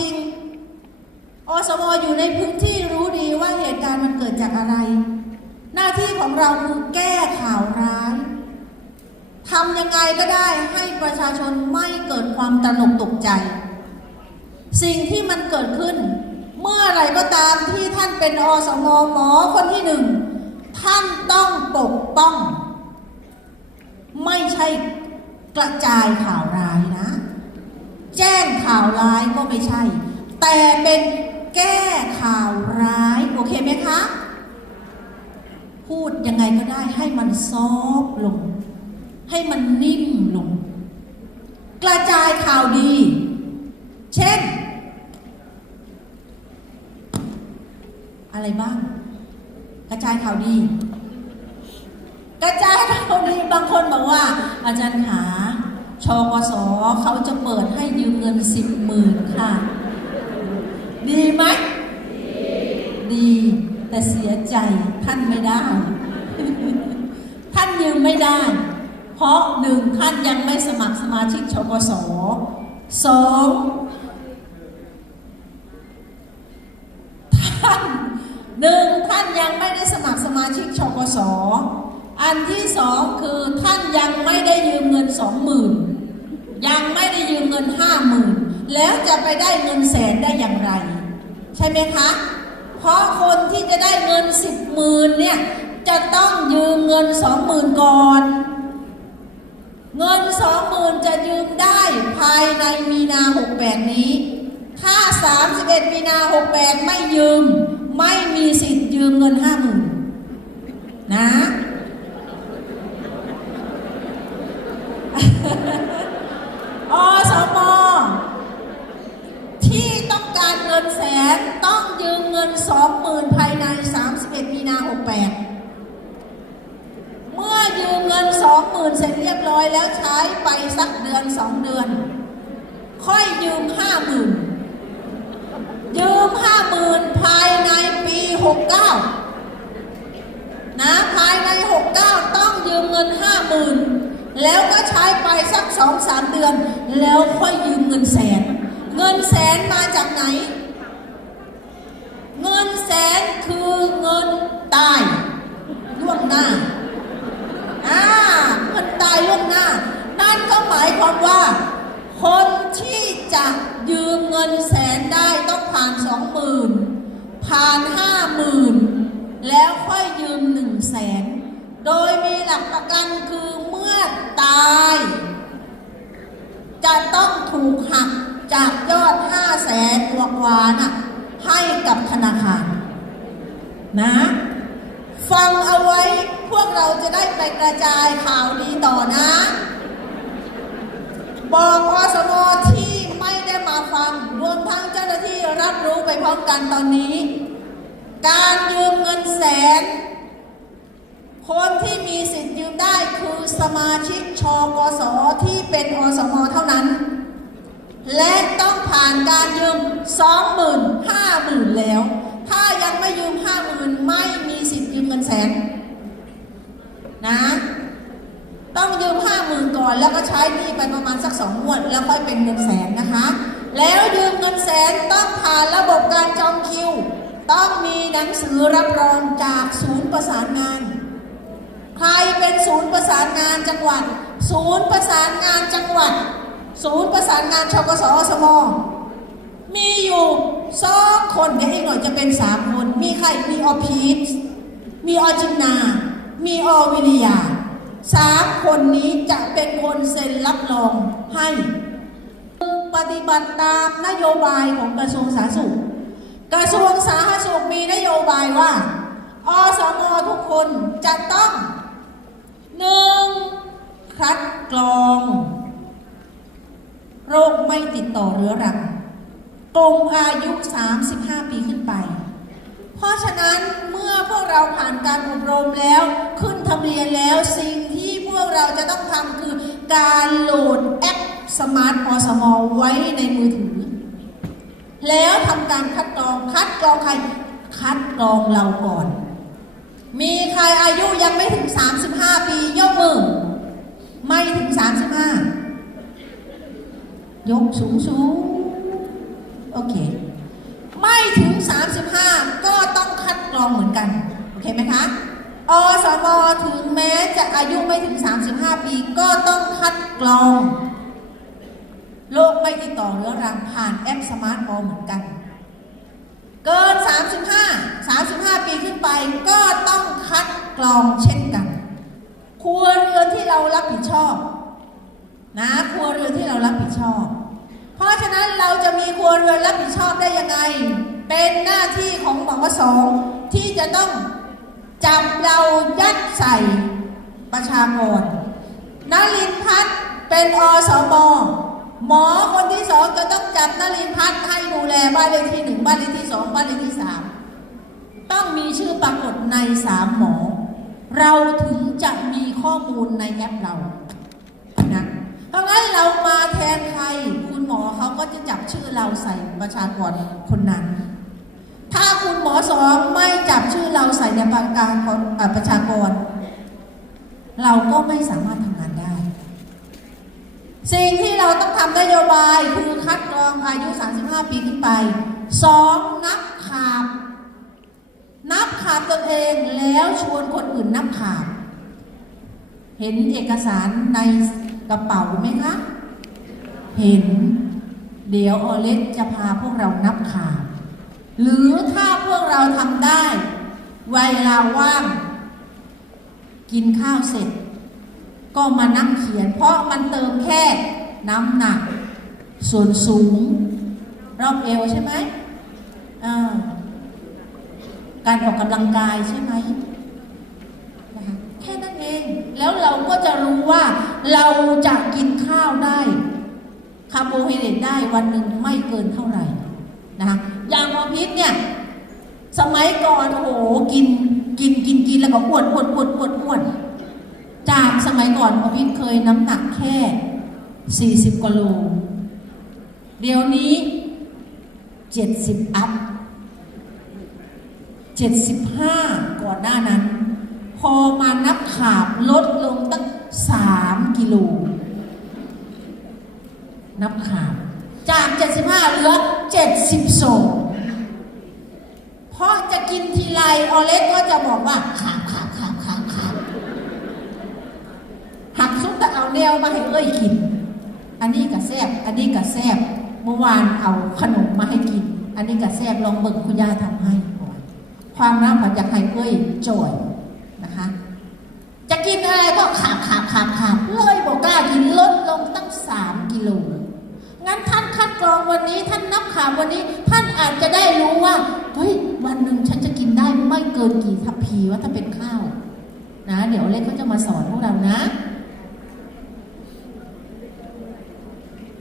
จริง อสมอยู่ในพื้นที่รู้ดีว่าเหตุการณ์มันเกิดจากอะไร หน้าที่ของเราคือแก้ข่าวร้ายทำยังไงก็ได้ให้ประชาชนไม่เกิดความตระหนกตกใจ สิ่งที่มันเกิดขึ้น เมื่อไรก็ตามที่ท่านเป็นอสมหมอคนที่หนึ่ง ท่านต้องปกป้อง ไม่ใช่กระจายข่าวร้าย แจ้งข่าวร้ายก็ไม่ใช่ แต่เป็นแก้ข่าวร้าย โอเคไหมคะ พูดยังไงก็ได้ให้มันซอฟลง ให้มันนิ่มลง กระจายข่าวดี เช่น อะไรบ้าง กระจายข่าวดี กระจายข่าวดีบางคนบอกว่า อาจารย์ขา ชกสเขาจะเปิดให้ยืมเงินสิบหมื่นค่ะ ดีไหม ดี แต่เสียใจท่านไม่ได้ ท่านยืมไม่ได้ เพราะหนึ่งท่านยังไม่สมัครสมาชิกชกสสองท่านหนึ่งท่านยังไม่ได้สมัครสมาชิกชกส อันที่สองคือท่านยังไม่ได้ยืมเงินสองหมื่นยังไม่ได้ยืมเงินห้าหมื่นแล้วจะไปได้เงินแสนได้อย่างไร ใช่ไหมคะ เพราะคนที่จะได้เงินสิบหมื่นเนี่ยจะต้องยืมเงินสองหมื่นก่อน เงินสองหมื่นจะยืมได้ภายในมีนาหกแปดนี้ ถ้าสามสิบเอ็ดมีนาหกแปดไม่ยืม ไม่มีสิทธิ์ยืมเงินห้าหมื่นนะ อสม ที่ต้องการเงินแสนต้องยืมเงินสองหมื่นภายใน 31 มีนา68 เมื่อยืมเงินสองหมื่นเสร็จเรียบร้อย แล้วใช้ไปสักเดือนสองเดือน ค่อยยืมห้าหมื่นยืมห้าหมื่นภายในปี69นะภายใน69ต้องยืมเงินห้าหมื่นแล้วก็ใช้ไปสักสองสามเดือน แล้วค่อยยืมเงินแสน เงินแสนมาจากไหน เงินแสนคือเงินตายล่วงหน้า อ่าเงินตายล่วงหน้า นั่นก็หมายค ว่า คนที่จะยืมเงินแสนได้ต้องผ่านสองหมื่นผ่านห้าหมื่นแล้วค่อยยืมหนึ่งแสนโดยมีหลักประกันคือเมื่อตาย จะต้องถูกหักจากยอดห้าแสนกว่าๆน่ะให้กับธนาคารนะฟังเอาไว้พวกเราจะได้ไปกระจายข่าวดีต่อนะ บอกอสมที่ไม่ได้มาฟังรวมทั้งเจ้าหน้าที่รับรู้ไปพร้อมกันตอนนี้ การยืมเงินแสน คนที่มีสิทธิ์ยืมได้คือสมาชิกชกสที่เป็นอสมเท่านั้น และต้องผ่านการยืมสองหมื่นห้าหมื่นแล้ว ถ้ายังไม่ยืมห้าหมื่นไม่มีสิทธิ์ยืมเงินแสน นะ ยืมห้าหมื่นก่อน แล้วก็ใช้หนี้ไปประมาณสักสองงวด แล้วค่อยเป็นเงินแสนนะคะ แล้วยืมเงินแสนต้องผ่านระบบการจองคิว ต้องมีหนังสือรับรองจากศูนย์ประสานงาน ใครเป็นศูนย์ประสานงานจังหวัด ศูนย์ประสานงานจังหวัด ศูนย์ประสานงานชกสอสมมีอยู่สองคนเดี๋ยวอีกหน่อยจะเป็นสามคน มีใครมีออพีทมีออจินนา มีออวิริยา สามคนนี้จะเป็นคนเซ็นรับรองให้ปฏิบัติตามนโยบายของกระทรวงสาธารณสุข กระทรวงสาธารณสุขมีนโยบายว่า อสมทุกคนจะต้องหนึ่งคัดกรอง โรคไม่ติดต่อเรื้อรังกลุ่มอายุ 35 ปีขึ้นไป เพราะฉะนั้นเมื่อพวกเราผ่านการอบรมแล้วขึ้นทะเบียนแล้วสิ่ง พวกเราจะต้องทำคือการโหลดแอปสมาร์ทอสมอไว้ในมือถือ แล้วทำการคัดกรองคัดกรองใครคัดกรองเราก่อน มีใครอายุยังไม่ถึง 35 ปียกมือ ไม่ถึง 35 ยกสูงสูงโอเค ไม่ถึง 35 ก็ต้องคัดกรองเหมือนกัน โอเคไหมคะ อสมถึงแม้จะอายุไม่ถึง 35 ปีก็ต้องคัดกรองโรคไม่ติดต่อเรื้อรังผ่านแอปสมาร์ทโฟนเหมือนกัน เกิน 35 35 ปีขึ้นไปก็ต้องคัดกรองเช่นกัน ครัวเรือนที่เรารับผิดชอบนะครัวเรือนที่เรารับผิดชอบ เพราะฉะนั้นเราจะมีครัวเรือนรับผิดชอบได้ยังไง เป็นหน้าที่ของหมอวสองที่จะต้อง จับเรายัดใส่ประชากรนลินพัฒน์เป็นอสมหมอคนที่สองจะต้องจับนลินพัฒน์ให้ดูแลบ้านเลขที่หนึ่งบ้านเลขที่สองบ้านเลขที่สามต้องมีชื่อปรากฏในสามหมอ เราถึงจะมีข้อมูลในแอปเรานะเพราะงั้นเรามาแทนใคร คุณหมอเขาก็จะจับชื่อเราใส่ประชากรคนนั้น หมอสองไม่จับชื่อเราใส่ในประการคนประชากร เราก็ไม่สามารถทำงานได้ สิ่งที่เราต้องทำนโยบายคือคัดกรองอายุ 35 ปีขึ้นไป 2. นับขาบ นับขาบตนเองแล้วชวนคนอื่นนับขาบ เห็นเอกสารในกระเป๋าไหมคะ เห็น เดี๋ยวออเล็กจะพาพวกเรานับขาบ หรือถ้าพวกเราทำได้เวลาว่าง กินข้าวเสร็จ ก็มานั่งเขียน เพราะมันเติมแค่น้ำหนัก ส่วนสูง รอบเอวใช่ไหมการออกกำลังกายใช่ไหมแค่นั้นเอง แล้วเราก็จะรู้ว่าเราจะกินข้าวได้คาร์โบไฮเดรตได้วันหนึ่งไม่เกินเท่าไหร่นะคะ ยางหมอพิษเนี่ย สมัยก่อนโอ้โหกินกินกินกินแล้วก็อ้วนอ้วนอ้วนอ้วนอ้วนจากสมัยก่อนหมอพิษเคยน้ำหนักแค่40กว่าโล เดี๋ยวนี้70อัพ75ก่อนหน้านั้น พอมานับขาบลดลงตั้ง3กิโล นับขาบ จาก 75 เหลือ 72 เพราะจะกินทีไรออเล็กก็จะบอกว่าขาบขาบขาบขาบขาบหักซุปแต่เอาแนวมาให้เอ้ยกิน อันนี้กะแซบอันนี้กะแซบเมื่อวานเอาขนมมาให้กิน อันนี้กะแซบลองเบิ่งคุณย่าทำให้ก่อนความรักผัดอยากให้เอ้ยจ่อยนะคะ จะกินอะไรก็ขาบขาบขาบขาบเลยบอกกล้ากินลดลงตั้งสามกิโลั้นท่านคัดกรองวันนี้ ท่านนับขาวันนี้ ท่านอาจจะได้รู้ว่าเฮ้ยวันหนึ่งฉันจะกินได้ไม่เกินกี่ทัพพีว่าถ้าเป็นข้าว นะ เดี๋ยวเล็กเขาจะมาสอนพวกเรานะ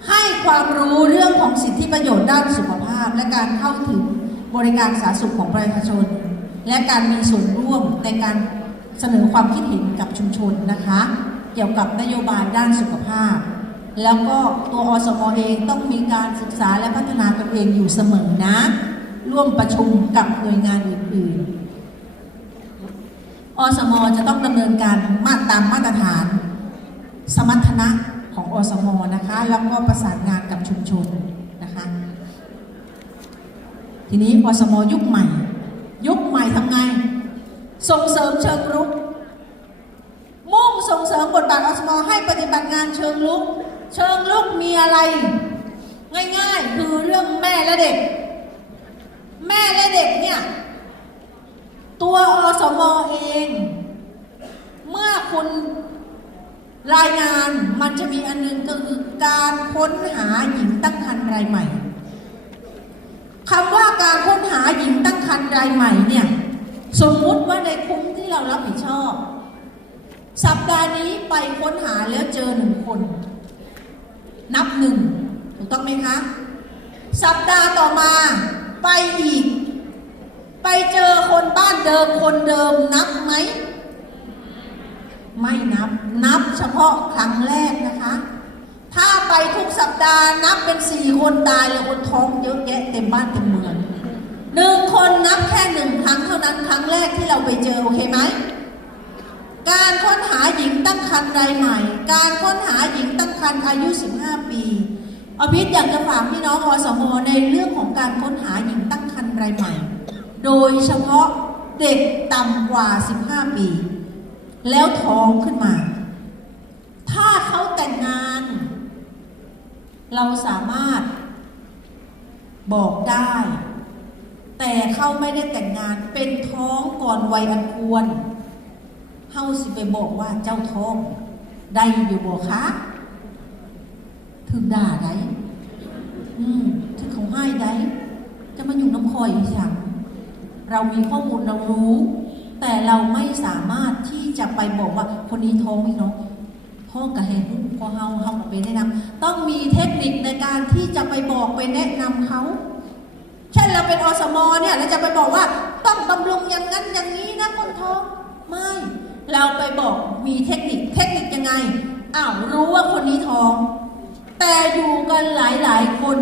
ให้ความรู้เรื่องของสิทธิประโยชน์ด้านสุขภาพ และการเข้าถึงบริการสาธารณสุขของประชาชน และการมีส่วนร่วมในการเสนอความคิดเห็นกับชุมชนนะคะ เกี่ยวกับนโยบายด้านสุขภาพ แล้วก็ตัวอสมอเองต้องมีการศึกษาและพัฒนาตัวเองอยู่เสมอนะ ร่วมประชุมกับหน่วยงานอื่นๆ อสมอจะต้องดำเนินการมาตามมาตรฐาน สมรรถนะของอสมอนะคะ แล้วก็ประสานงานกับชุมชนนะคะ ทีนี้อสมอยุคใหม่ ยุคใหม่ทำไง ส่งเสริมเชิงรุกมุ่งส่งเสริมบทบาทอสมอให้ปฏิบัติงานเชิงลุก เชิงลุกมีอะไร ง่าย ๆ คือเรื่องแม่และเด็ก แม่และเด็กเนี่ย ตัวอสมอเอง เมื่อคุณรายงานมันจะมีอันหนึงก็คือการค้นหาหญิงตั้งครรภ์รายใหม่คำว่าการค้นหาหญิงตั้งครรภ์รายใหม่เนี่ยสมมุติว่าในคุ้มที่เรารับผิดชอบ สัปดาห์นี้ไปค้นหาแล้วเจอหนึ่งคน นับหนึ่งถูกต้องไหมคะ สัปดาห์ต่อมาไปอีก ไปเจอคนบ้านเดิมคนเดิมนับไหม ไม่นับนับเฉพาะครั้งแรกนะคะ ถ้าไปทุกสัปดาห์นับเป็นสี่คนตายเลยคนท้องเยอะแยะเต็มบ้านเต็มเมืองหนึ่งคนนับแค่หนึ่งครั้งเท่านั้นครั้งแรกที่เราไปเจอ โอเคไหม การค้นหาหญิงตั้งครรภ์รายใหม่ การค้นหาหญิงตั้งครรภ์อายุ 15 ปี อภิษอยากจะฝากพี่น้องอสมในเรื่องของการค้นหาหญิงตั้งครรภ์รายใหม่ โดยเฉพาะเด็กต่ำกว่า 15 ปี แล้วท้องขึ้นมา ถ้าเขาแต่งงาน เราสามารถบอกได้ แต่เขาไม่ได้แต่งงานเป็นท้องก่อนวัยอันควร เฮาสิไปบอกว่าเจ้าท้องได้อยู่บ่คะถึงด่าได้อืมถึงเขาให้ได้จะมาอยู่น้ำคอยอีสังเรามีข้อมูลเรารู้ แต่เราไม่สามารถที่จะไปบอกว่าคนนี้ท้องพี่น้องท้อกับแฮนพอเฮาเฮาไปแนะนำต้องมีเทคนิคในการที่จะไปบอกไปแนะนำเขาเช่นเราเป็นอสมเนี่ยเราจะไปบอกว่า ต้องบำรุงอย่างนั้นอย่างนี้นะคนท้องไม่ เราไปบอกมีเทคนิคเทคนิคยังไงอ้าวรู้ว่าคนนี้ท้อง แต่อยู่กันหลายๆคน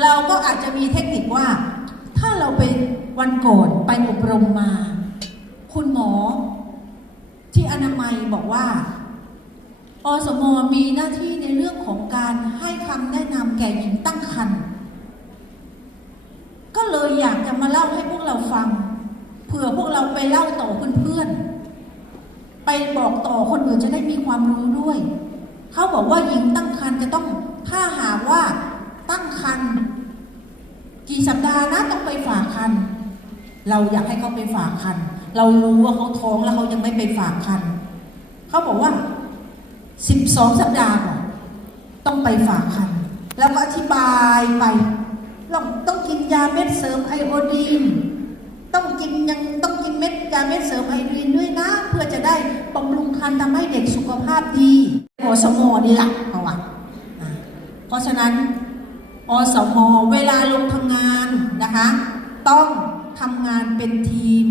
เราก็อาจจะมีเทคนิคว่า ถ้าเราไปวันก่อนไปอบรมมา คุณหมอ ที่อนามัยบอกว่าอสมมีหน้าที่ในเรื่องของการให้คำแนะนำแก่หญิงตั้งครรภ์ก็เลยอยากจะมาเล่าให้พวกเราฟังเผื่อพวกเราไปเล่าต่อเพื่อนๆ ไปบอกต่อคนอื่นจะได้มีความรู้ด้วย เขาบอกว่าหญิงตั้งครรภ์จะต้องถ้าหากว่าตั้งครรภ์กี่สัปดาห์นะต้องไปฝากครรภ์เราอยากให้เขาไปฝากครรภ์เรารู้ว่าเขาท้องแล้วเขายังไม่ไปฝากครรภ์เขาบอกว่า12สัปดาห์ก่อนต้องไปฝากครรภ์แล้วก็อธิบายไปต้องต้องกินยาเม็ดเสริมไอโอดีน ต้องกินยังต้องกินเม็ดยาเม็ดเสริมไอโอดีนด้วยนะ เพื่อจะได้บำรุงครรภ์ทำให้เด็กสุขภาพดีอสมนี่แหละเขาว่าอ่าเพราะฉะนั้นอสมเวลาลงทำงานนะคะ ต้องทำงานเป็นทีม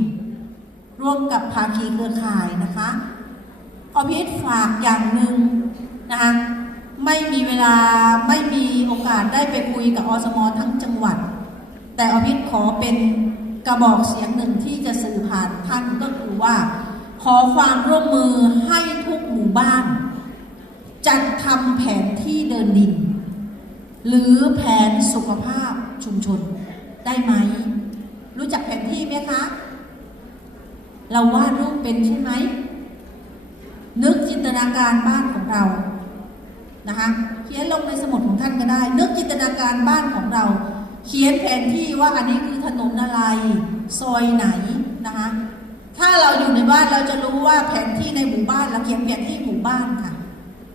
ร่วมกับภาคีเครือข่ายนะคะอภิษฝากอย่างหนึ่งนะคะไม่มีเวลาไม่มีโอกาสได้ไปคุยกับอสมทั้งจังหวัด แต่อภิษขอเป็น กระบอกเสียงหนึ่งที่จะสื่อผ่านท่านก็คือว่า ขอความร่วมมือให้ทุกหมู่บ้าน จัดทำแผนที่เดินดิน หรือแผนสุขภาพชุมชนได้ไหม รู้จักแผนที่ไหมคะ เราวาดรูปเป็นใช่ไหม นึกจินตนาการบ้านของเรานะคะเขียนลงในสมุดของท่านก็ได้ นึกจินตนาการบ้านของเรา เขียนแผนที่ว่าอันนี้คือถนนอะไร ซอยไหนนะคะ ถ้าเราอยู่ในบ้านเราจะรู้ว่าแผนที่ในหมู่บ้านเราเขียนแผนที่หมู่บ้านค่ะ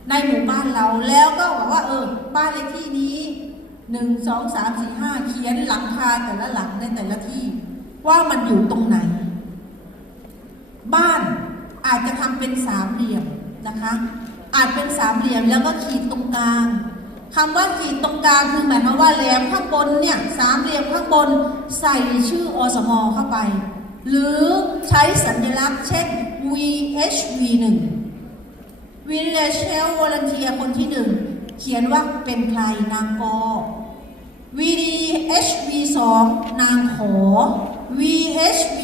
ในหมู่บ้านเราแล้วก็บอกว่า เออ บ้านเลขที่นี้หนึ่งสองสามสี่ห้าเขียนหลังคาแต่ละหลังในแต่ละที่ ว่ามันอยู่ตรงไหน บ้านอาจจะทำเป็นสามเหลี่ยมนะคะ อาจเป็นสามเหลี่ยมแล้วก็ขีดตรงกลาง คำว่าขีดตรงกลางคือหมายความว่าแหลมข้างบนเนี่ยสามเหลี่ยมข้างบนใส่ชื่ออสมเข้าไป หรือใช้สัญลักษณ์เช่น VHV1 Village Health Volunteer คนที่หนึ่งเขียนว่าเป็นใครนางกอ VDHV 2 นางขอ VHV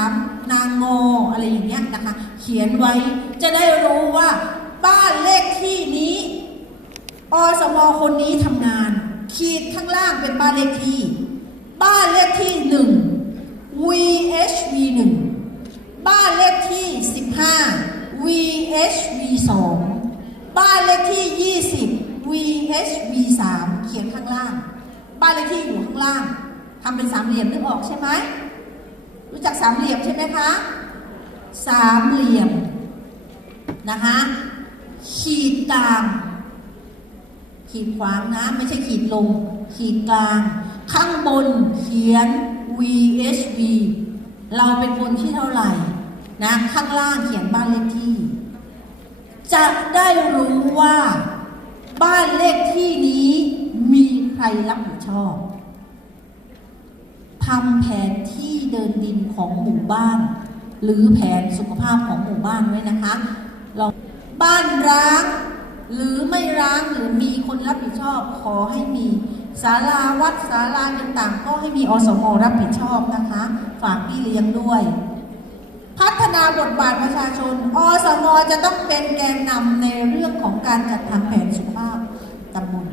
3 นางงออะไรอย่างเงี้ยนะคะ เขียนไว้จะได้รู้ว่าบ้านเลขที่นี้ อสมคนนี้ทำงาน ขีดข้างล่างเป็นบ้านเลขที่ บ้านเลขที่ 1 VHV 1บ้านเลขที่ 15 VHV 2บ้านเลขที่ 20 VHV 3เขียนข้างล่าง บ้านเลขที่อยู่ข้างล่างทำเป็นสามเหลี่ยมนึกออกใช่ไหม รู้จักสามเหลี่ยมใช่ไหมคะ สามเหลี่ยมนะคะ ขีดกลาง ขีดขวางนะ ไม่ใช่ขีดลง ขีดกลาง ข้างบนเขียน VHV เราเป็นคนที่เท่าไหร่นะข้างล่างเขียนบ้านเลขที่ จะได้รู้ว่าบ้านเลขที่นี้มีใครรับผิดชอบทำแผนที่เดินดินของหมู่บ้าน หรือแผนสุขภาพของหมู่บ้านไว้นะคะลองบ้านร้าง หรือไม่ร้างหรือมีคนรับผิดชอบขอให้มีศาลาวัดศาลาต่างๆ ก็ให้มีอสมรับผิดชอบนะคะ ฝากพี่เลี้ยงด้วย พัฒนาบทบาทประชาชน อสมจะต้องเป็นแกนนำในเรื่องของการจัดทำแผนสุขภาพตำบล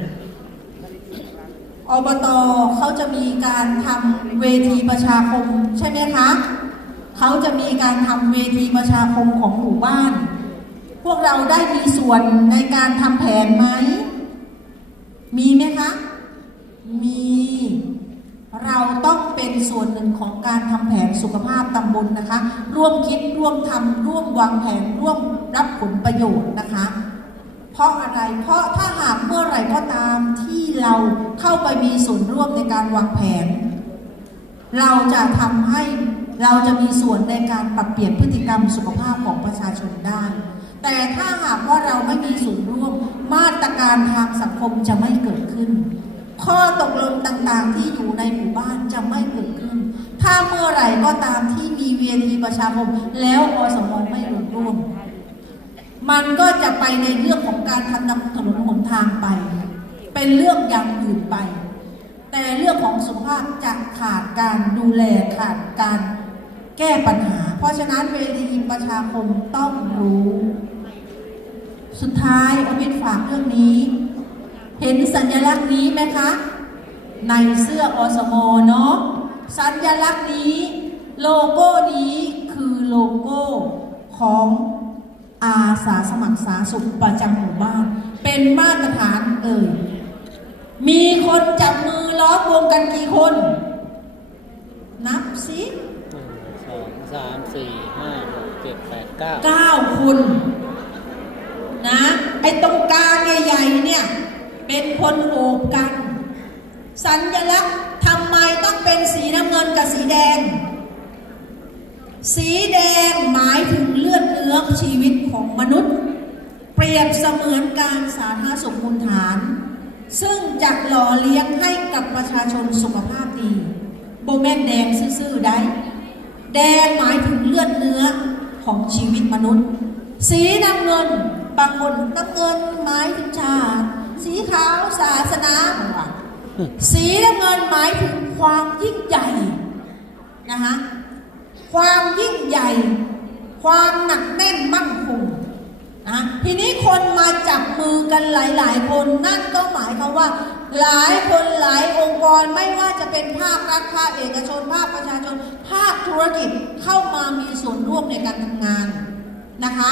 อบตเขาจะมีการทำเวทีประชาคมใช่ไหมคะเขาจะมีการทำเวทีประชาคมของหมู่บ้าน พวกเราได้มีส่วนในการทำแผนไหม มีไหมคะ มี เราต้องเป็นส่วนหนึ่งของการทำแผนสุขภาพตำบลนะคะ ร่วมคิดร่วมทำร่วมวางแผนร่วมรับผลประโยชน์นะคะ เพราะอะไร เพราะถ้าหากเมื่อไหร่ก็ตามที่เราเข้าไปมีส่วนร่วมในการวางแผน เราจะทำให้เราจะมีส่วนในการปรับเปลี่ยนพฤติกรรมสุขภาพของประชาชนได้ แต่ถ้าหากว่าเราไม่มีส่วนร่วม มาตรการทางสังคมจะไม่เกิดขึ้น ข้อตกลงต่างๆที่อยู่ในหมู่บ้านจะไม่เกิดขึ้น ถ้าเมื่อไหร่ก็ตามที่มีเวทีประชาคมแล้วอสมไม่ลงร่วม มันก็จะไปในเรื่องของการทำถนนหนทางไป เป็นเรื่องอย่างอื่นไป แต่เรื่องของสุขภาพจะขาดการดูแลขาดการแก้ปัญหา เพราะฉะนั้นเวทีประชาคมต้องรู้ สุดท้ายอวิทฝากเรื่องนี้ เห็นสัญลักษณ์นี้ไหมคะ ในเสื้ออสมเนาะสัญลักษณ์นี้โลโก้นี้คือโลโก้ของอาสาสมัครสาธารณสุขประจำหมู่บ้าน เป็นมาตรฐานเอ่ยมีคนจับมือล้อมวงกันกี่คน นับสิหนึ่งสองสามสี่ห้าหกเจ็ดแปดเก้าเก้าคน นะไอ้ตรงกลางใหญ่ๆเนี่ยเป็นคนโอบกัน สัญลักษณ์ทำไมต้องเป็นสีน้ำเงินกับสีแดง สีแดงหมายถึงเลือดเนื้อชีวิตของมนุษย์ เปรียบเสมือนการสาธารณสุขมูลฐาน ซึ่งจะหล่อเลี้ยงให้กับประชาชนสุขภาพดีโบแมนแดงซื่อๆได้แดงหมายถึงเลือดเนื้อของชีวิตมนุษย์ สีน้ำเงิน บางคนน้ำเงินหมายถึงชาติ สีขาวศาสนา สีน้ำเงินหมายถึงความยิ่งใหญ่นะคะความยิ่งใหญ่ ความหนักแน่นมั่นคงนะทีนี้คนมาจับมือกันหลาย ๆ คนนั่นก็หมายความว่า หลายคนหลายองค์กรไม่ว่าจะเป็นภาครัฐภาคเอกชน ภาคประชาชน ภาคธุรกิจเข้ามามีส่วนร่วมในการทำงานนะคะ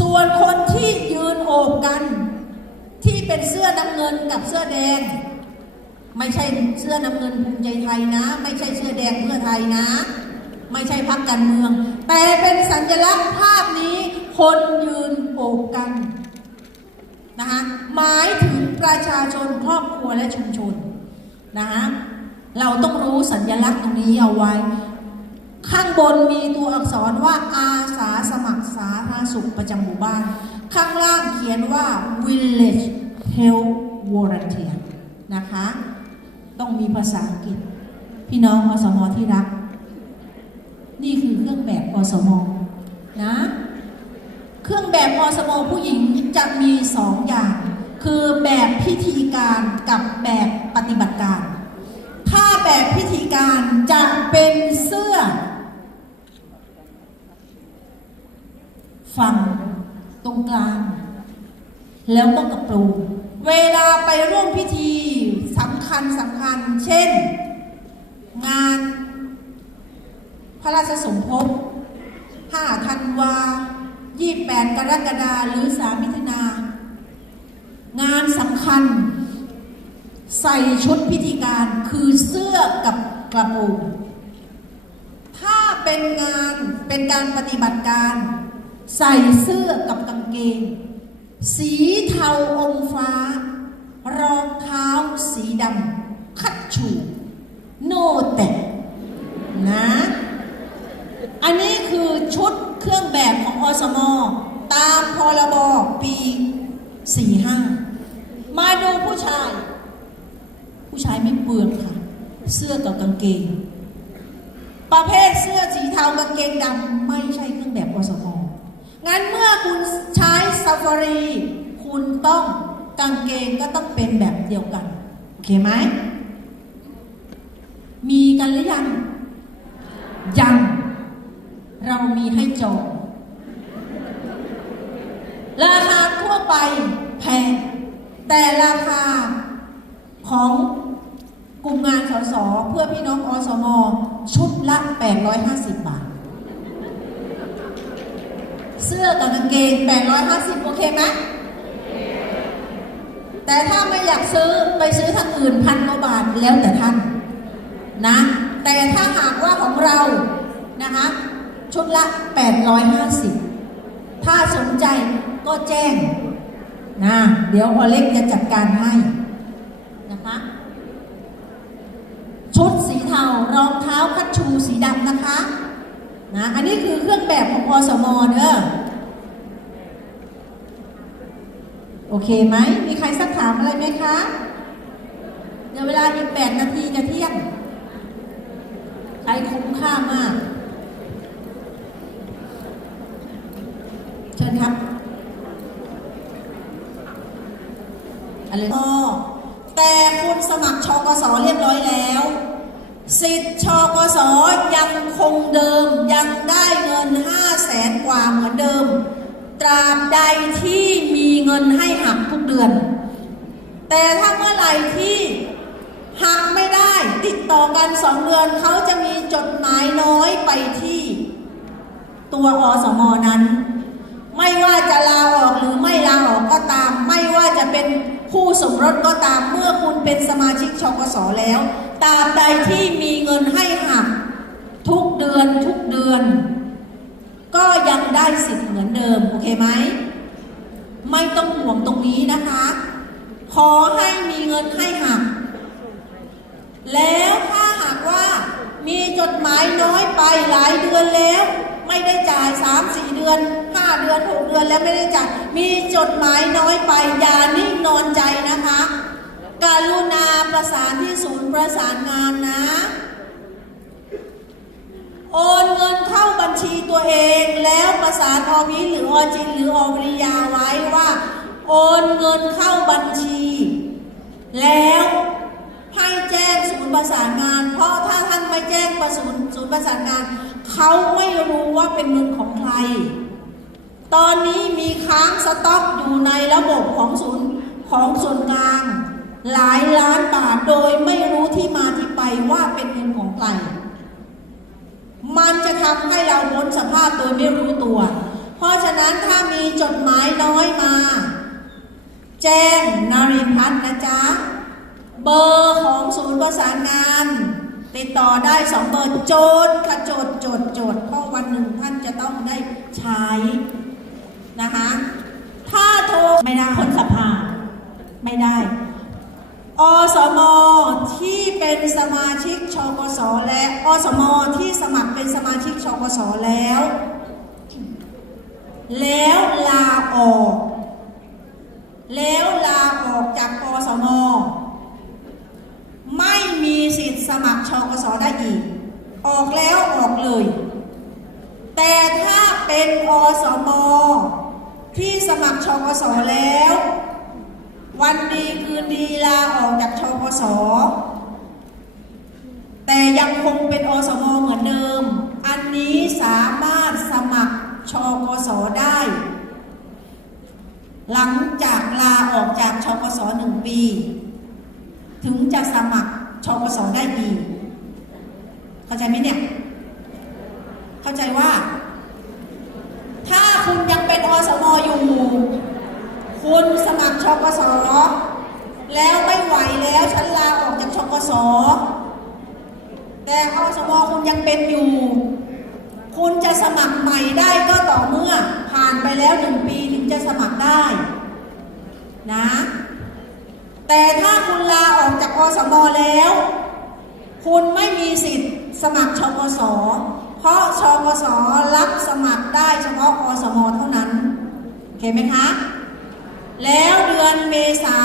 ส่วนคนที่ยืนโอบกัน ที่เป็นเสื้อน้ำเงินกับเสื้อแดง ไม่ใช่เสื้อน้ำเงินภูมิใจไทยนะ ไม่ใช่เสื้อแดงเพื่อไทยนะ ไม่ใช่พักการเมือง แต่เป็นสัญลักษณ์ภาพนี้คนยืนโอบกันนะคะหมายถึงประชาชนครอบครัวและชุมชนนะคะเราต้องรู้สัญลักษณ์ตรงนี้เอาไว้ ข้างบนมีตัวอักษรว่าอาสาสมัครสาธารณสุขประจำหมู่บ้าน ข้างล่างเขียนว่า village health volunteer นะคะ ต้องมีภาษาอังกฤษ พี่น้องอสมอที่รัก นี่คือเครื่องแบบอสมอนะ เครื่องแบบอสมอผู้หญิงจะมีสองอย่าง คือแบบพิธีการกับแบบปฏิบัติการ แบบพิธีการจะเป็นเสื้อ ฝั่งตรงกลาง แล้วก็กระโปรงเวลาไปร่วมพิธีสำคัญสำคัญ เช่น งานพระราชสมภพ5ธันวา 28 กรกฎาหรือ 3 มิถุนางานสำคัญ ใส่ชุดพิธีการคือเสื้อกับกระโปรงถ้าเป็นงานเป็นการปฏิบัติการ ใส่เสื้อกับกางเกง สีเทาอมฟ้า รองเท้าสีดำคัดชู โนแตะนะ อันนี้คือชุดเครื่องแบบของอสมอตามพรบปี 45 มาดูผู้ชาย ผู้ชายไม่เปลืองค่ะ เสื้อกับกางเกง ประเภทเสื้อสีเทากางเกงดำไม่ใช่เครื่องแบบอสมงั้นเมื่อคุณใช้ซาฟารี คุณต้องกางเกงก็ต้องเป็นแบบเดียวกัน โอเคไหม มีกันหรือยัง ยัง เรามีให้จอง ราคาทั่วไปแพง แต่ราคาของ กลุ่มงานสสเพื่อพี่น้องอสม ชุดละ 850 บาท เสื้อกับกางเกง 850 โอเคไหมแต่ถ้าไม่อยากซื้อไปซื้อทางอื่นพันกว่าบาทแล้วแต่ท่านนะแต่ถ้าหากว่าของเรานะคะชุดละ 850 ถ้าสนใจก็แจ้งนะเดี๋ยวอเล็กจะจัดการให้นะคะ เทารองเท้าคัดชูสีดำนะคะนะอันนี้คือเครื่องแบบของอสมเด้อโอเคไหมมีใครสักถามอะไรไหมคะเดี๋ยวเวลาอีก8นาทีจะเที่ยงใช้คุ้มค่ามาก เชิญครับอะไรอ๋อแต่คุณสมัครชกสเรียบร้อยแล้ว สิทธิ์ชกสยังคงเดิมยังได้เงิน5 0 0แสนกว่าเหมือนเดิม ตราบใดที่มีเงินให้หักทุกเดือน แต่ถ้าเมื่อไหร่ที่หักไม่ได้ติดต่อกันสองเดือนเขาจะมีจดหมายน้อยไปที่ ตัวอสมนั้น ไม่ว่าจะลาออกหรือไม่ลาออกก็ตาม ไม่ว่าจะเป็นคู่สมรสก็ตามเมื่อคุณเป็นสมาชิกชกสแล้ว ตราบใดที่มีเงินให้หักทุกเดือนทุกเดือน ก็ยังได้สิทธิ์เหมือนเดิม โอเคไหม ไม่ต้องห่วงตรงนี้นะคะ ขอให้มีเงินให้หัก แล้วถ้าหากว่ามีจดหมายน้อยไปหลายเดือนแล้ว ไม่ได้จ่าย3 4เดือน5เดือน6เดือนแล้วไม่ได้จ่ายมีจดหมายน้อยไปอย่านิ่งนอนใจนะคะ การุณาประสานที่ศูนย์ประสานงานนะ โอนเงินเข้าบัญชีตัวเองแล้วประสานอวิหรือออจินหรืออวริยาไว้ว่า โอนเงินเข้าบัญชี แล้วให้แจ้งศูนย์ประสานงาน เพราะถ้าท่านไม่แจ้งประศูนย์ศูนย์ประสานงาน เขาไม่รู้ว่าเป็นเงินของใคร ตอนนี้มีค้างสต็อกอยู่ในระบบของศูนย์ของส่วนกลาง หลายล้านบาทโดยไม่รู้ที่มาที่ไปว่าเป็นเงินของใคร มันจะทำให้เราพ้นสภาพโดยไม่รู้ตัว เพราะฉะนั้นถ้ามีจดหมายน้อยมา แจ้งนาริพัฒน์นะจ๊ะ เบอร์ของศูนย์ประสานงาน ติดต่อได้สองเบอร์โจทย์ค่ะโจทย์โจทย์โจทย์เพราะวันหนึ่งท่านจะต้องได้ใช้นะคะ ถ้าโทรไม่ได้คนสภาไม่ได้ อสมที่เป็นสมาชิกชกสและอสมที่สมัครเป็นสมาชิกชกสแล้ว แล้วลาออก แล้วลาออกจากอสม ไม่มีสิทธิ์สมัครชกสได้อีก ออกแล้วออกเลย แต่ถ้าเป็นอสมที่สมัครชกสแล้ว วันดีคืนดีลาออกจากชกสแต่ยังคงเป็นอสมเหมือนเดิม อันนี้สามารถสมัครชกสได้ หลังจากลาออกจากชกสหนึ่งปี ถึงจะสมัครชกสได้อีกเข้าใจไหมเนี่ย เข้าใจว่า ถ้าคุณยังเป็นอสมอยู่ คุณสมัครชกสแล้วไม่ไหวแล้วฉันลาออกจากชกสแต่อสมคุณยังเป็นอยู่ คุณจะสมัครใหม่ได้ก็ต่อเมื่อผ่านไปแล้วหนึ่งปีถึงจะสมัครได้นะแต่ถ้าคุณลาออกจากอสมแล้ว คุณไม่มีสิทธิ์สมัครชกสเพราะชกสรับสมัครได้เฉพาะอสมเท่านั้นเคไหมคะ แล้วเดือนเมษา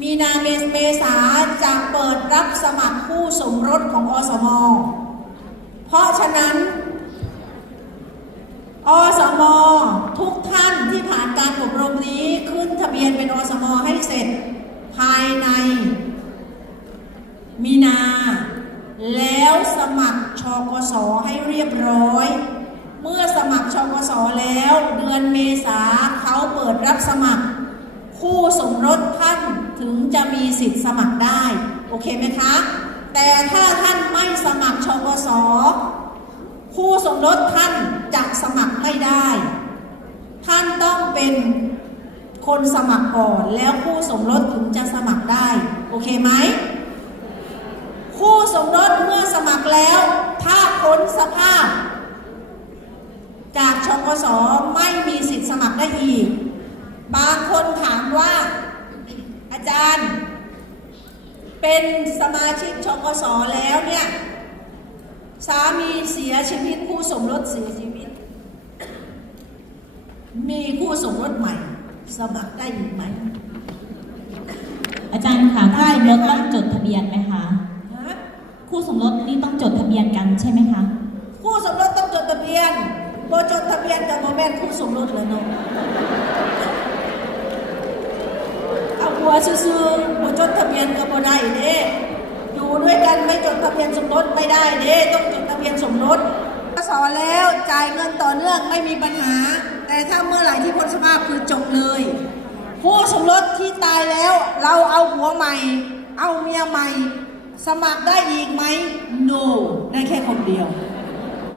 มีนาเมษเมษาจะเปิดรับสมัครคู่สมรสของอสม เพราะฉะนั้น อสม ทุกท่านที่ผ่านการอบรมนี้ขึ้นทะเบียนเป็นอสม ให้เสร็จ ภายใน มีนา แล้วสมัครชกสให้เรียบร้อย เมื่อสมัครชกสแล้ว เดือนเมษาเขาเปิดรับสมัคร คู่สมรสท่านถึงจะมีสิทธิ์สมัครได้ โอ เคไหมคะ แต่ถ้าท่านไม่สมัครชกสคู่สมรสท่านจะสมัครไม่ได้ ท่านต้องเป็นคนสมัครก่อนแล้วคู่สมรสถึงจะสมัครได้ โอเคไหมคู่สมรสเมื่อสมัครแล้วถ้าพ้นสภาพ จากชกสไม่มีสิทธิ์สมัครได้อีก บางคนถามว่า อาจารย์ เป็นสมาชิกชกสแล้วเนี่ยสามีเสียชีวิตคู่สมรสเสียชีวิต มีคู่สมรสใหม่ สมัครได้อีกไหมอาจารย์ค่ะได้คู่สไหมมรสคะต้องจดทะเบียนไหมคะฮะคู่สมรสนี่ต้องจดทะเบียนกันใช่ไหมคะคู่สมรสต้องจดทะเบียนพอจดทะเบียนกับโมแมนคู่สมรสเลยเนาะเอา หัวซื่อๆบ่จดทะเบียนกับบ่ได้เด้อยู่ด้วยกันไม่จดทะเบียนสมรสไม่ได้เด้ต้องจดทะเบียนสมรสสอนแล้วจ่ายเงินต่อเนื่องไม่มีปัญหา แต่ถ้าเมื่อไหร่ที่พ้นสภาพคือจบเลยคู่สมรสที่ตายแล้ว เราเอาหัวใหม่ เอาเมียใหม่ สมัครได้อีกไหม no ได้แค่คนเดียว